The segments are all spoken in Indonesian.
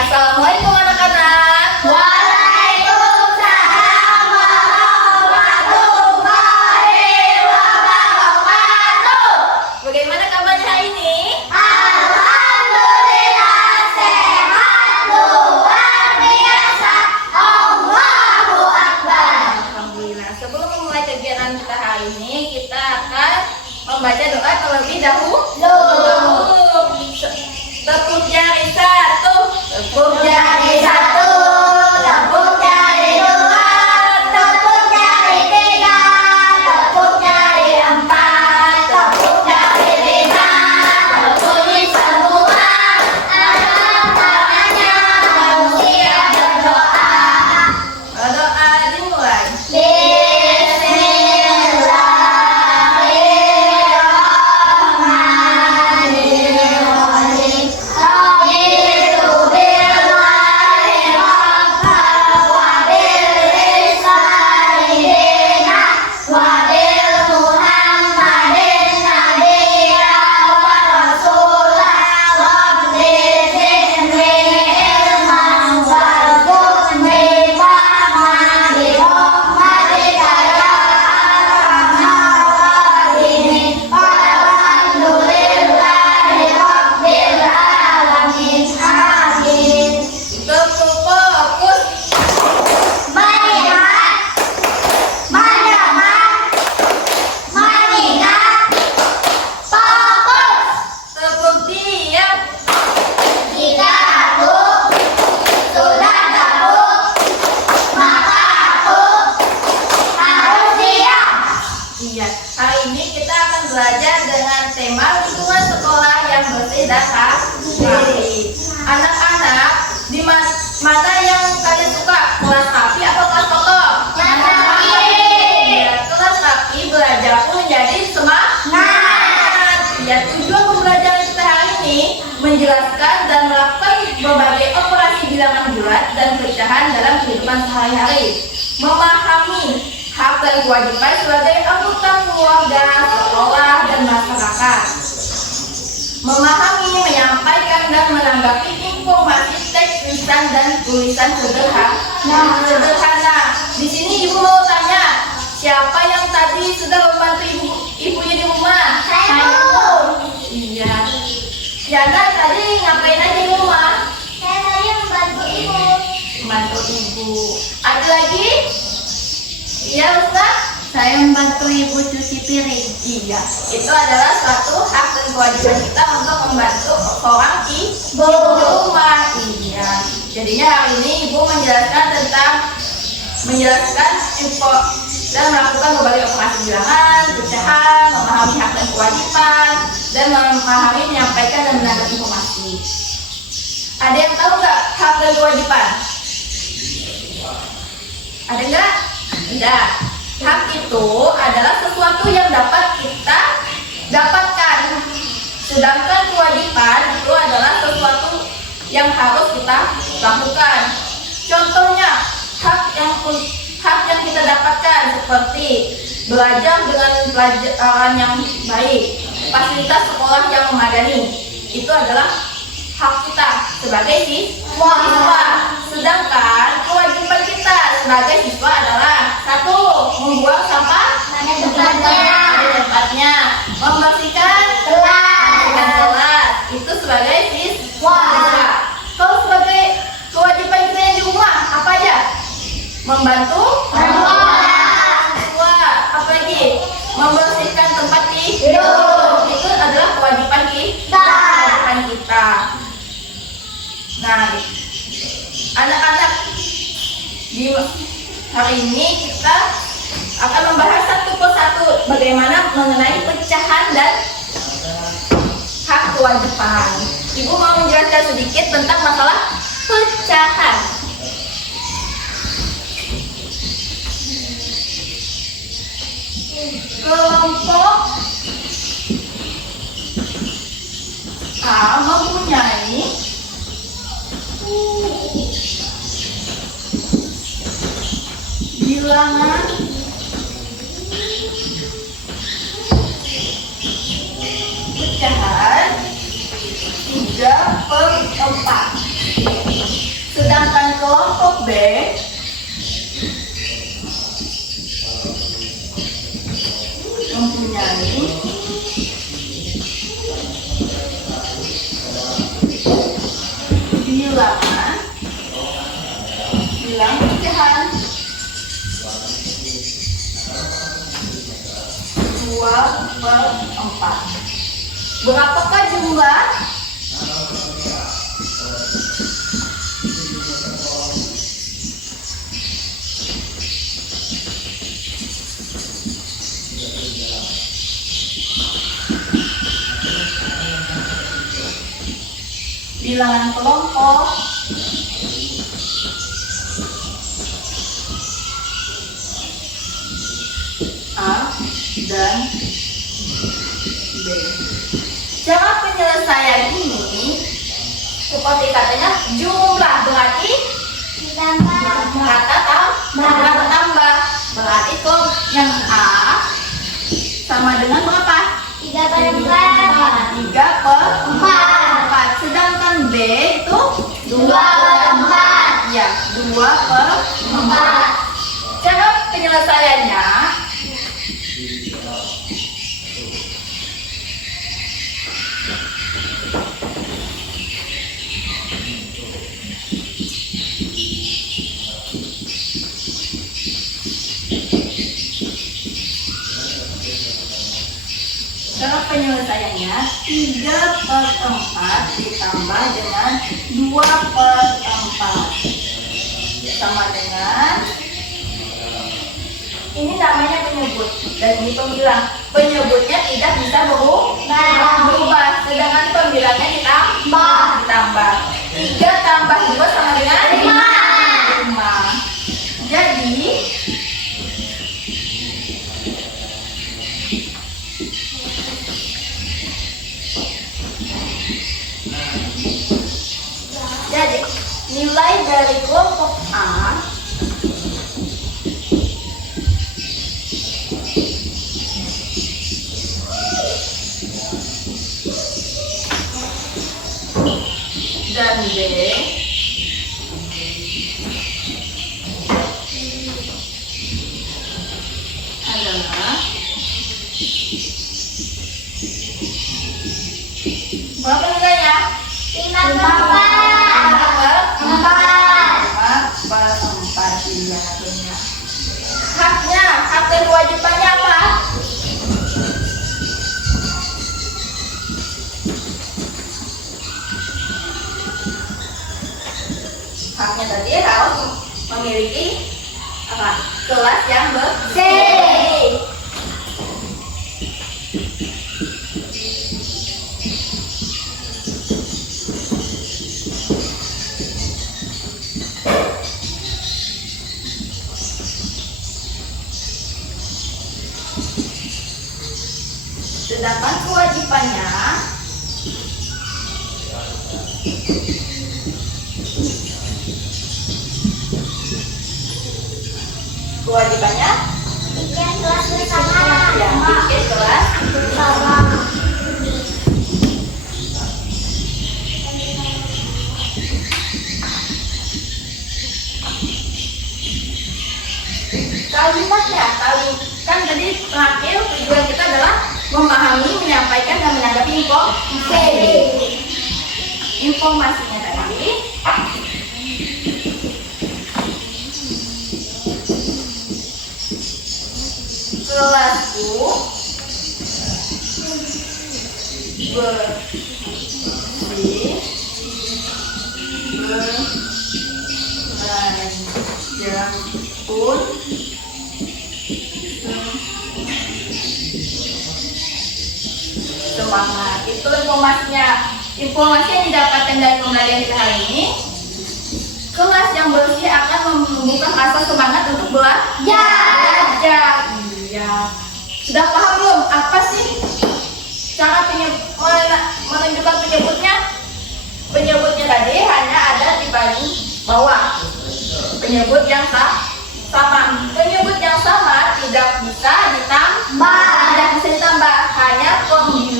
Assalamualaikum anak-anak. Waalaikumsalam warahmatullahi wabarakatuh. Bagaimana kabarnya hari ini? Alhamdulillah sehat luar biasa. Allahu Akbar. Alhamdulillah. Sebelum memulai kegiatan kita hari ini, kita akan membaca doa terlebih dahulu. Tepuk jari satu, Tepuk jari satu, tepuk jari dua, tepuk jari tiga, tepuk jari empat, tepuk jari lima, tepuk semua. Angkat tangannya, manusia berdoa. doa dimulai. Bismillahirrahmanirrahim. Raditu billahi rabban wa bilisani dina wa bil Muhammadin nabiyyan wa rasulan rabbi zidni ilman warzuqni fahman bi rahmatika ya arhamar rahimin. Walhamdulillahi rabbil alamin. Amin. Tepuk fokus. Melihat, mendengar, mengingat, fokus. Tepuk diam. Jika aku sudah tahu, maka aku harus diam. Iya, hari ini kita akan belajar dengan tema lingkungan sekolah yang bersih dan rapi. Anak-anak, di mana yang kalian suka? Kelas rapi atau kelas kotor? Iya, kelas rapi belajar pun menjadi semangat. Ya, tujuan pembelajaran kita hari ini menjelaskan dan melakukan berbagai operasi bilangan bulat dan pecahan dalam kehidupan sehari-hari, memahami hak dan kewajiban sebagai anggota keluarga, sekolah, dan masyarakat, memahami, menyampaikan, dan menanggapi informasi teks, tulisan, dan tulisan sederhana. Di sini ibu mau tanya, siapa yang tadi sudah membantu ibunya di rumah? Iya. Yana tadi ngapain aja di rumah? Saya tadi membantu ibu. Membantu ibu. Ada lagi? Iya Ustaz? Saya membantu ibu cuci piring. Iya. Itu adalah suatu hak dan kewajiban kita untuk membantu orang ibu di rumah. Iya. Jadinya hari ini ibu menjelaskan info dan melakukan berbagai operasi bilangan, pecahan, memahami hak dan kewajiban, dan memahami, menyampaikan, dan menanggapi informasi. Ada yang tahu nggak hak dan kewajiban? Ada nggak? Tidak. Hak itu adalah sesuatu yang dapat kita dapatkan. Sedangkan kewajiban itu adalah sesuatu yang harus kita lakukan. Contohnya, hak yang kita dapatkan seperti belajar dengan pelajaran yang baik, fasilitas sekolah yang memadai, itu adalah hak kita sebagai siswa. Sedangkan kewajiban kita sebagai siswa adalah satu, membuang sampah pada tempatnya, membersihkan kelas, itu sebagai siswa. Kalau sebagai kewajiban kita yang di rumah apa aja? Membantu siswa, apalagi membersihkan tempat tidur, itu adalah kewajiban kita. Nah, anak-anak, di hari ini kita akan membahas satu persatu bagaimana mengenai pecahan dan hak kewajiban. Ibu mau menjelaskan sedikit tentang masalah pecahan. bilangan pecahan 3/4. Sedangkan kelompok B mempunyai bilang pecahan 2/4. Berapakah jumlah bilangan kelompok A dan B? Cara penyelesaian ini seperti katanya jumlah berarti kata tambah berarti kok yang A sama dengan berapa? 3/4. Sedangkan B itu 2/4. Ya, 2/4. Cara penyelesaiannya Cara penyelesaiannya 3/4 ditambah dengan 2/4 sama dengan ini namanya penyebut dan ini pembilang. Penyebutnya tidak bisa berubah, sedangkan pembilangnya ditambah. 3 tambah 2 sama dengan 5. Jadi nilai dari kelompok A dan B adalah berapa nilainya? 5/4 dilihatnya. Hak dan kewajibannya apa? Haknya tadi harus memiliki apa? Kelas yang bersih. Sedangkan kewajibannya bikin kelas bersama. ya bikin kelas Bersama. kalimatnya kan tadi terakhir tujuan kita adalah memahami, menyampaikan dan menanggapi informasinya tadi. Kelasku bersih, belajar pun semangat. Itu informasinya. Informasi yang didapatkan dari pembelajaran kita hari ini, kelas yang bersih akan menumbuhkan rasa semangat untuk belajar. Iya. Sudah paham belum? Apa sih cara menunjukkan penyebutnya? Penyebutnya tadi hanya ada di bagian bawah. Penyebut yang sama.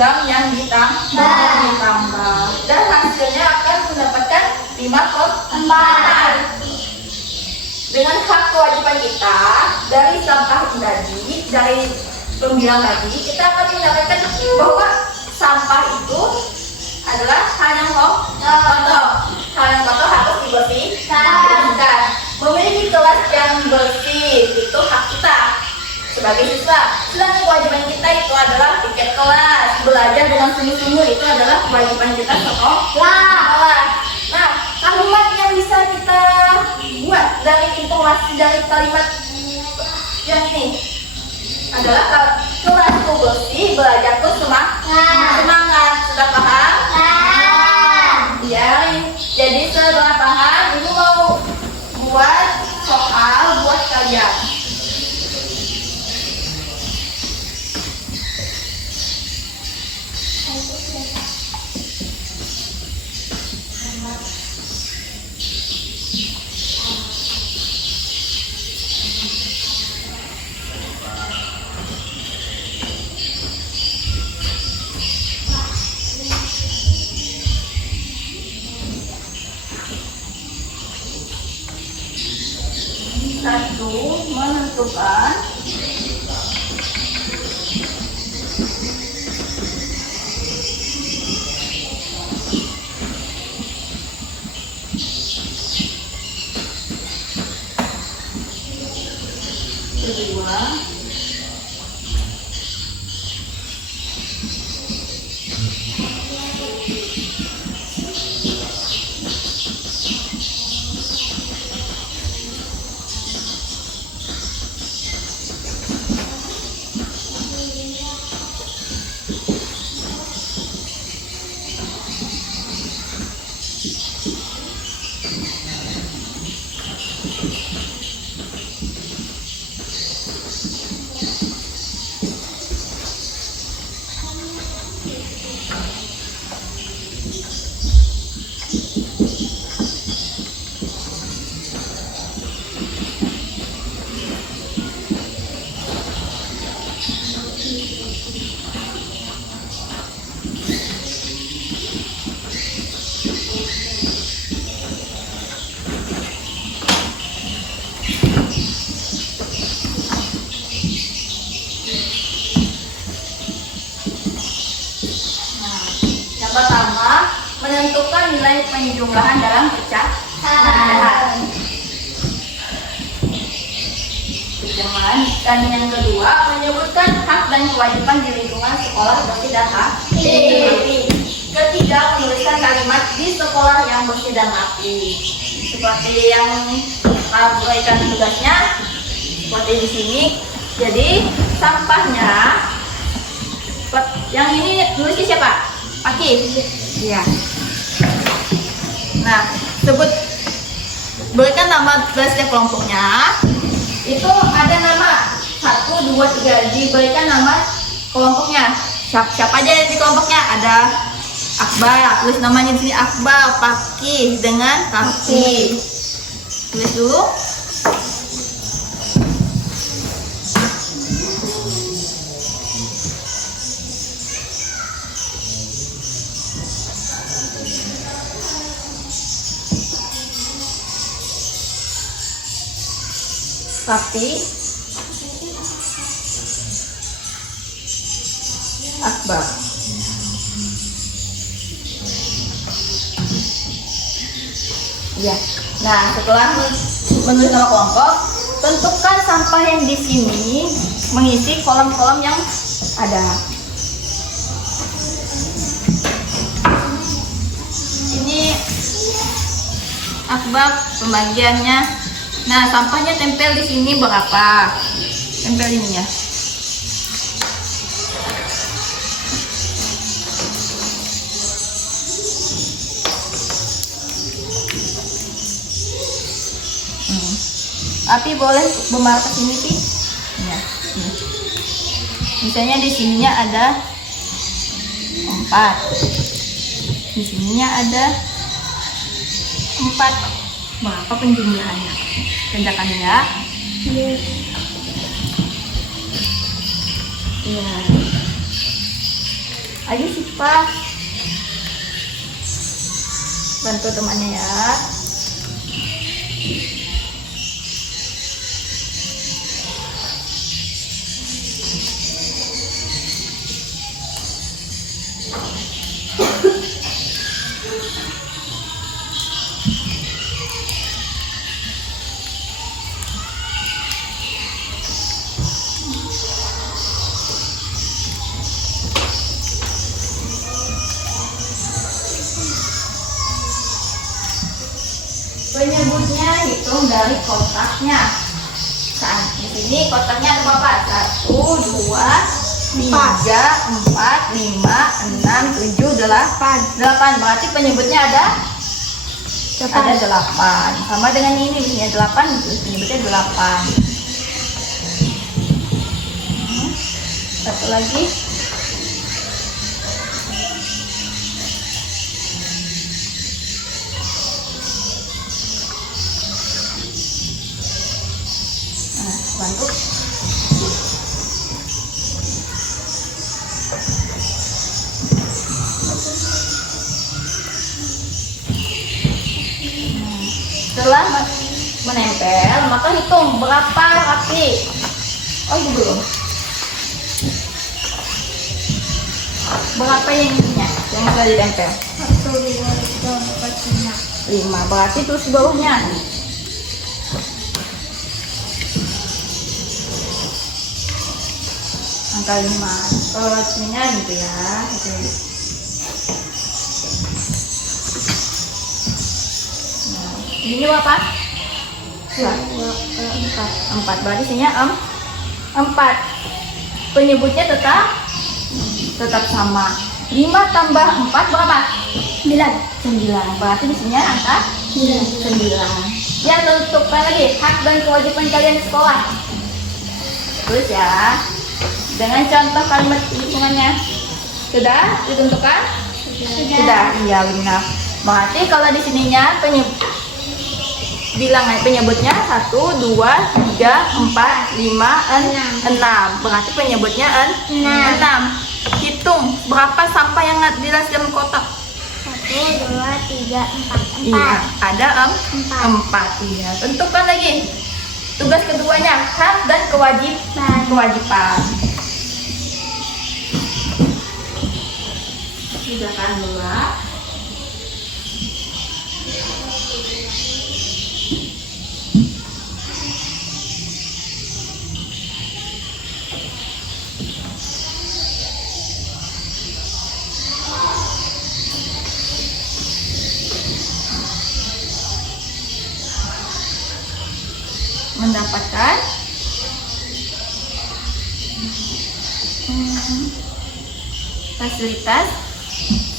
6 yang ditambah. Dan hasilnya akan mendapatkan 5 kotak. Dengan hak kewajiban kita dari sampah tadi, dari pembilang tadi, kita akan mendapatkan bahwa sampah itu adalah hal yang kotor. Hal yang kotor harus dibersihkan. Memiliki kelas yang bersih itu hak kita sebagai siswa. Sedangkan kewajiban kita itu adalah tiket kelas. Belajar dengan sungguh-sungguh itu adalah kewajiban kita sekolah. Nah, kalimat yang bisa kita buat dari informasi dari kalimat yang ini adalah kelasku bersih, belajarku semangat. Sudah paham? Ya, jadi setelah paham, ibu mau buat soal buat kalian. Satu, menentukan kedua, yang pertama menentukan nilai penjumlahan dalam pecahan. Dan yang kedua menyebutkan hak dan kewajiban di lingkungan sekolah bersih dan rapi. Ketiga, menuliskan kalimat di sekolah yang bersih dan rapi. Seperti yang berikan tugasnya, seperti di sini. Jadi sampahnya, yang ini nulisnya siapa? Aki. Iya. Nah, berikan nama kelasnya kelompoknya. Itu ada nama 1, 2, 3. Diberikan nama kelompoknya. Siapa aja di kelompoknya? Ada Akbar. Tulis namanya di sini Akbar, Fakih dengan Kaki. Tulis dulu. Fakih, Akbar. Ya. Nah, setelah menulis nama kelompok, tentukan sampah yang di sini mengisi kolom-kolom yang ada. Ini Akbar pembagiannya. Nah, sampahnya tempel di sini berapa? Tempel ininya. Api boleh membawa ke sini, Pi? Ya. Misalnya di sininya ada 4. Di sininya ada 4. Berapa penjumlahannya? Kerjakan ya. Ya. Ayo Siva, bantu temannya ya. Penyebutnya hitung dari kotaknya. Saat di sini kotaknya ada berapa? 1, 2, 3, 4, 5, 6, 7, 8. 8 berarti penyebutnya ada 8. Sama dengan ini misalnya 8, penyebutnya 8. Satu lagi. Bantu. Setelah menempel, maka hitung berapa rapi. Oh itu belum. Berapa yang ininya? Yang sudah ditempel? 1, 2, 3, 4, 5. Berarti terus di bawahnya. Angka 5. Kalau sininya gitu ya. Nah, ini berapa? 4. Berarti sininya 4. Penyebutnya tetap sama. 5 tambah 4 berapa? 9. Berarti di sini angka 9. Ya, tentukan lagi hak dan kewajiban kalian di sekolah. Terus ya. Dengan contoh kalimat hitungannya. Sudah ditentukan? Sudah. Iya, benar. Berarti kalau di sininya penyebutnya 1, 2, 3, 4, 5, 6. Berarti penyebutnya 6. Hitung berapa sampah yang di dalam kotak? 1, 2, 3, 4. Iya, ada 4. Iya, tentukan lagi. Tugas keduanya hak dan kewajiban. Silakan buat. Mendapatkan fasilitas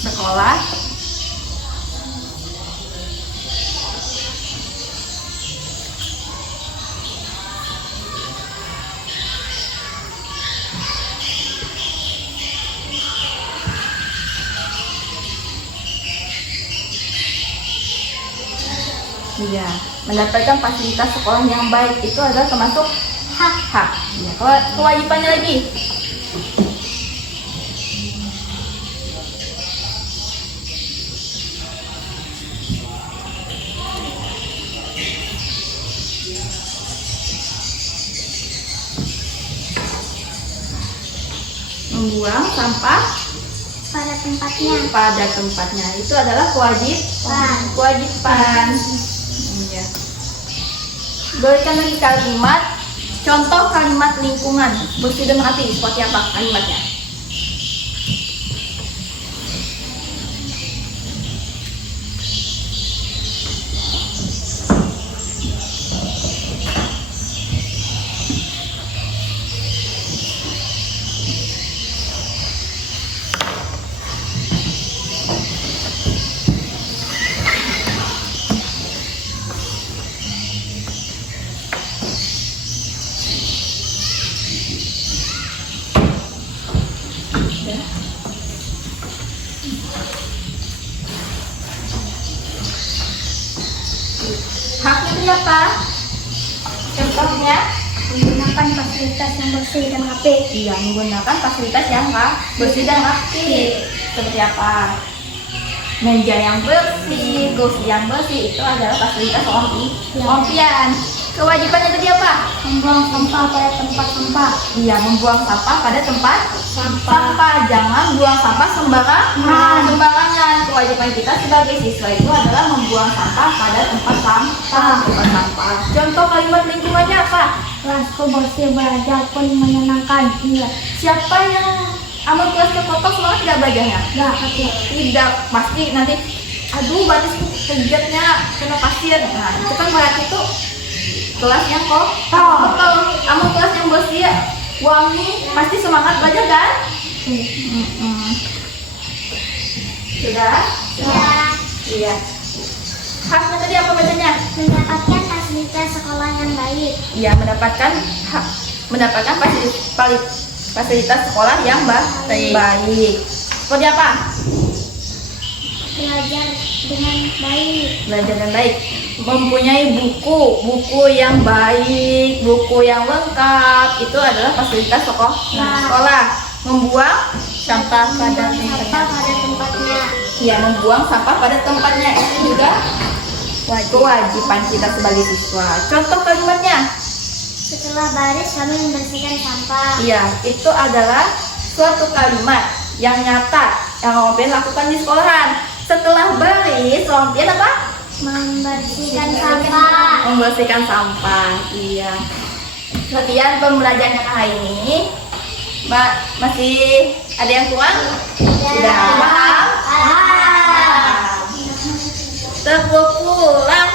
sekolah iya, mendapatkan fasilitas sekolah yang baik itu adalah termasuk hak. Ya, kewajibannya lagi. Membuang sampah pada tempatnya. Itu adalah kewajiban. Iya. Berikan lagi kalimat, contoh kalimat lingkungan bersih dan rapi. Seperti apa kalimatnya? Hak itu apa? Contohnya Menggunakan fasilitas yang bersih dan rapi. Iya, menggunakan fasilitas yang bersih dan rapi. Seperti apa? Meja yang bersih, kursi yang bersih, itu adalah fasilitas Olympian. Kewajibannya tadi apa? Membuang sampah pada tempat sampah. Iya, membuang sampah pada tempat sampah. Jangan buang sampah sembarangan. Kewajiban kita sebagai siswa itu adalah membuang sampah pada tempat sampah. Contoh kalimat lingkungannya apa? Kelasku bersih, belajar pun menyenangkan. Iya. Siapa yang aman kelasnya kotor semangat tidak belajarnya? Tidak, pasti nanti aduh batisku kejatnya kena pasir. Nah, itu kan berarti tuh kelas yang kotor. Aman kelas yang bersih, wangi, pasti semangat belajar kan? Sudah? Iya. Haknya tadi apa bacanya? Mendapatkan fasilitas sekolah yang baik. Iya, mendapatkan fasilitas sekolah yang baik. Seperti apa? Belajar dengan baik. Belajar dengan baik. Mempunyai buku yang baik, buku yang lengkap, itu adalah fasilitas sekolah. Membuang sampah pada tempatnya. Ya, membuang sampah pada tempatnya itu juga kewajiban kita sebagai siswa. Contoh kalimatnya. Setelah baris kami membersihkan sampah. Iya, itu adalah suatu kalimat yang nyata yang Olympian lakukan di sekolahan. Setelah baris, Olympian apa? Membersihkan sampah. Membersihkan sampah. Iya. Sekian pembelajaran hari ini. Masih ada yang kurang? Sudah paham? Tepuk pulang.